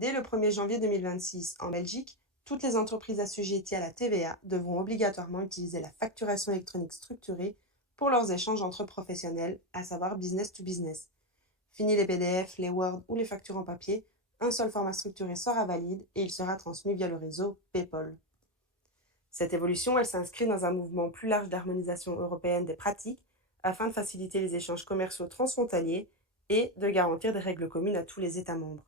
Dès le 1er janvier 2026, en Belgique, toutes les entreprises assujetties à la TVA devront obligatoirement utiliser la facturation électronique structurée pour leurs échanges entre professionnels, à savoir business to business. Fini les PDF, les Word ou les factures en papier, un seul format structuré sera valide et il sera transmis via le réseau PayPal. Cette évolution, elle s'inscrit dans un mouvement plus large d'harmonisation européenne des pratiques afin de faciliter les échanges commerciaux transfrontaliers et de garantir des règles communes à tous les États membres.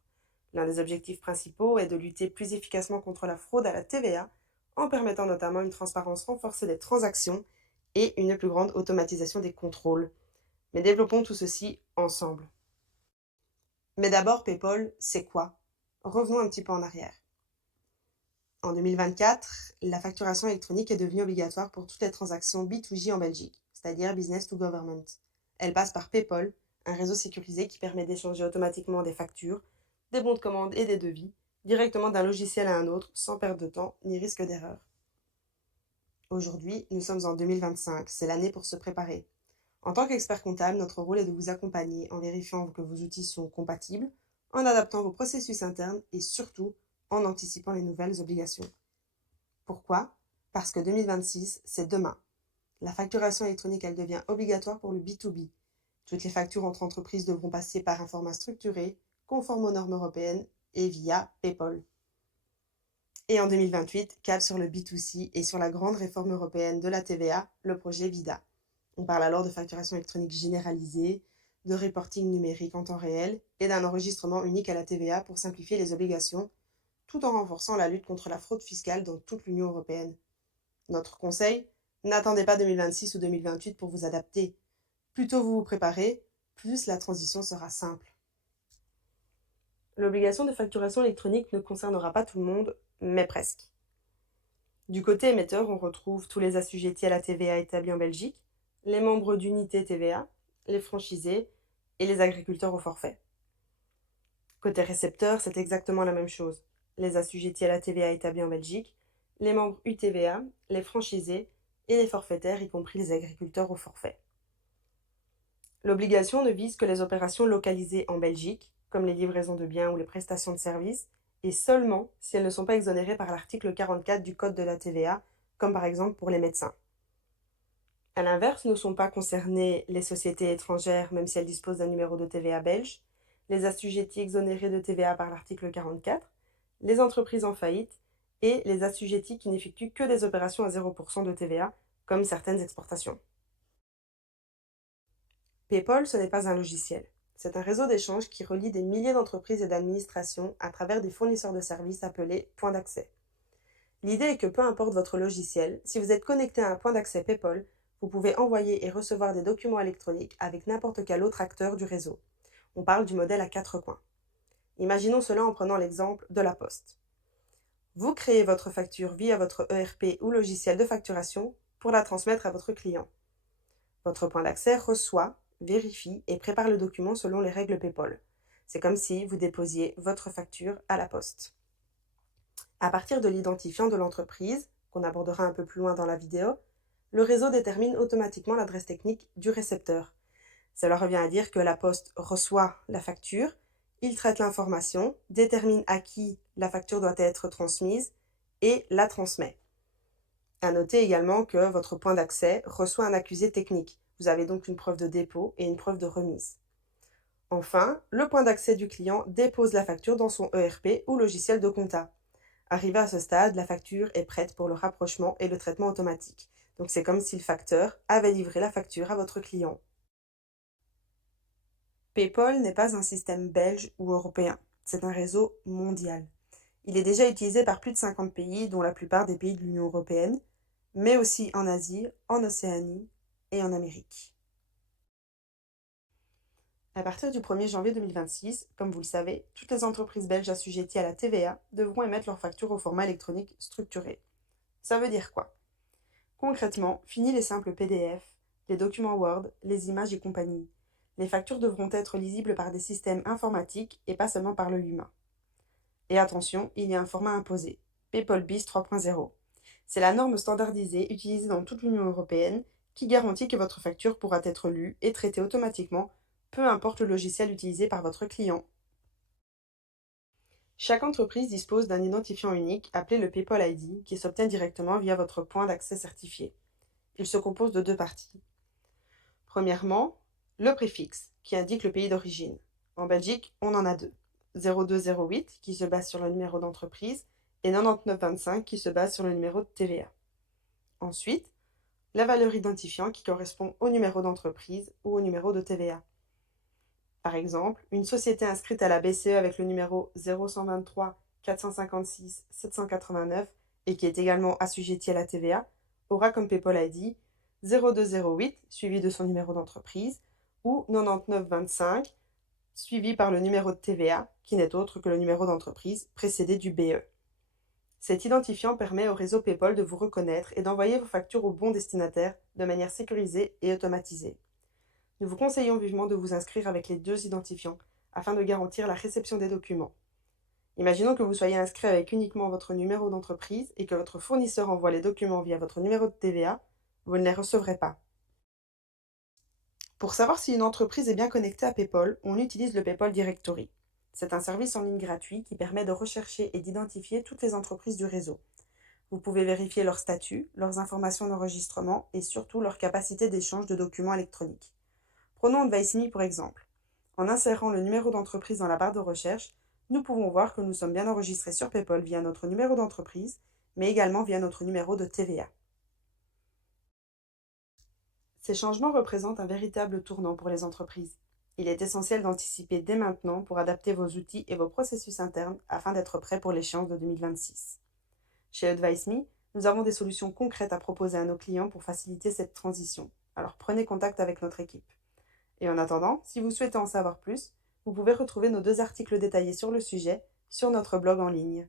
L'un des objectifs principaux est de lutter plus efficacement contre la fraude à la TVA en permettant notamment une transparence renforcée des transactions et une plus grande automatisation des contrôles. Mais développons tout ceci ensemble. Mais d'abord, PayPal, c'est quoi? Revenons un petit peu en arrière. En 2024, la facturation électronique est devenue obligatoire pour toutes les transactions B2G en Belgique, c'est-à-dire Business to Government. Elle passe par PayPal, un réseau sécurisé qui permet d'échanger automatiquement des factures, des bons de commande et des devis, directement d'un logiciel à un autre, sans perte de temps ni risque d'erreur. Aujourd'hui, nous sommes en 2025, c'est l'année pour se préparer. En tant qu'expert comptable, notre rôle est de vous accompagner en vérifiant que vos outils sont compatibles, en adaptant vos processus internes et surtout en anticipant les nouvelles obligations. Pourquoi? Parce que 2026, c'est demain. La facturation électronique, elle devient obligatoire pour le B2B. Toutes les factures entre entreprises devront passer par un format structuré, conforme aux normes européennes et via PayPal. Et en 2028, cap sur le B2C et sur la grande réforme européenne de la TVA, le projet VIDA. On parle alors de facturation électronique généralisée, de reporting numérique en temps réel et d'un enregistrement unique à la TVA pour simplifier les obligations, tout en renforçant la lutte contre la fraude fiscale dans toute l'Union européenne. Notre conseil, n'attendez pas 2026 ou 2028 pour vous adapter. Plus tôt vous vous préparez, plus la transition sera simple. L'obligation de facturation électronique ne concernera pas tout le monde, mais presque. Du côté émetteur, on retrouve tous les assujettis à la TVA établis en Belgique, les membres d'unités TVA, les franchisés et les agriculteurs au forfait. Côté récepteur, c'est exactement la même chose. Les assujettis à la TVA établis en Belgique, les membres UTVA, les franchisés et les forfaitaires, y compris les agriculteurs au forfait. L'obligation ne vise que les opérations localisées en Belgique, comme les livraisons de biens ou les prestations de services, et seulement si elles ne sont pas exonérées par l'article 44 du Code de la TVA, comme par exemple pour les médecins. A l'inverse, ne sont pas concernées les sociétés étrangères, même si elles disposent d'un numéro de TVA belge, les assujettis exonérés de TVA par l'article 44, les entreprises en faillite et les assujettis qui n'effectuent que des opérations à 0% de TVA, comme certaines exportations. PayPal, ce n'est pas un logiciel. C'est un réseau d'échange qui relie des milliers d'entreprises et d'administrations à travers des fournisseurs de services appelés points d'accès. L'idée est que peu importe votre logiciel, si vous êtes connecté à un point d'accès PayPal, vous pouvez envoyer et recevoir des documents électroniques avec n'importe quel autre acteur du réseau. On parle du modèle à 4 coins. Imaginons cela en prenant l'exemple de la Poste. Vous créez votre facture via votre ERP ou logiciel de facturation pour la transmettre à votre client. Votre point d'accès reçoit, vérifie et prépare le document selon les règles PayPal. C'est comme si vous déposiez votre facture à la Poste. À partir de l'identifiant de l'entreprise, qu'on abordera un peu plus loin dans la vidéo, le réseau détermine automatiquement l'adresse technique du récepteur. Cela revient à dire que la Poste reçoit la facture, il traite l'information, détermine à qui la facture doit être transmise et la transmet. À noter également que votre point d'accès reçoit un accusé technique. Vous avez donc une preuve de dépôt et une preuve de remise. Enfin, le point d'accès du client dépose la facture dans son ERP ou logiciel de compta. Arrivé à ce stade, la facture est prête pour le rapprochement et le traitement automatique. Donc c'est comme si le facteur avait livré la facture à votre client. PayPal n'est pas un système belge ou européen, c'est un réseau mondial. Il est déjà utilisé par plus de 50 pays, dont la plupart des pays de l'Union européenne, mais aussi en Asie, en Océanie et en Amérique. À partir du 1er janvier 2026, comme vous le savez, toutes les entreprises belges assujetties à la TVA devront émettre leurs factures au format électronique structuré. Ça veut dire quoi? Concrètement, fini les simples PDF, les documents Word, les images et compagnie. Les factures devront être lisibles par des systèmes informatiques et pas seulement par l'œil humain. Et attention, il y a un format imposé, PayPal BIS 3.0. C'est la norme standardisée utilisée dans toute l'Union européenne qui garantit que votre facture pourra être lue et traitée automatiquement, peu importe le logiciel utilisé par votre client. Chaque entreprise dispose d'un identifiant unique appelé le PayPal ID qui s'obtient directement via votre point d'accès certifié. Il se compose de deux parties. Premièrement, le préfixe qui indique le pays d'origine. En Belgique, on en a deux. 0208 qui se base sur le numéro d'entreprise et 9925 qui se base sur le numéro de TVA. Ensuite, la valeur identifiant qui correspond au numéro d'entreprise ou au numéro de TVA. Par exemple, une société inscrite à la BCE avec le numéro 0123 456 789 et qui est également assujettie à la TVA aura comme PayPal ID 0208 suivi de son numéro d'entreprise ou 9925 suivi par le numéro de TVA qui n'est autre que le numéro d'entreprise précédé du BE. Cet identifiant permet au réseau PayPal de vous reconnaître et d'envoyer vos factures au bon destinataire de manière sécurisée et automatisée. Nous vous conseillons vivement de vous inscrire avec les deux identifiants afin de garantir la réception des documents. Imaginons que vous soyez inscrit avec uniquement votre numéro d'entreprise et que votre fournisseur envoie les documents via votre numéro de TVA, vous ne les recevrez pas. Pour savoir si une entreprise est bien connectée à PayPal, on utilise le PayPal Directory. C'est un service en ligne gratuit qui permet de rechercher et d'identifier toutes les entreprises du réseau. Vous pouvez vérifier leur statut, leurs informations d'enregistrement et surtout leur capacité d'échange de documents électroniques. Prenons Advice.me pour exemple. En insérant le numéro d'entreprise dans la barre de recherche, nous pouvons voir que nous sommes bien enregistrés sur PayPal via notre numéro d'entreprise, mais également via notre numéro de TVA. Ces changements représentent un véritable tournant pour les entreprises. Il est essentiel d'anticiper dès maintenant pour adapter vos outils et vos processus internes afin d'être prêts pour l'échéance de 2026. Chez Advice.me, nous avons des solutions concrètes à proposer à nos clients pour faciliter cette transition. Alors prenez contact avec notre équipe. Et en attendant, si vous souhaitez en savoir plus, vous pouvez retrouver nos deux articles détaillés sur le sujet sur notre blog en ligne.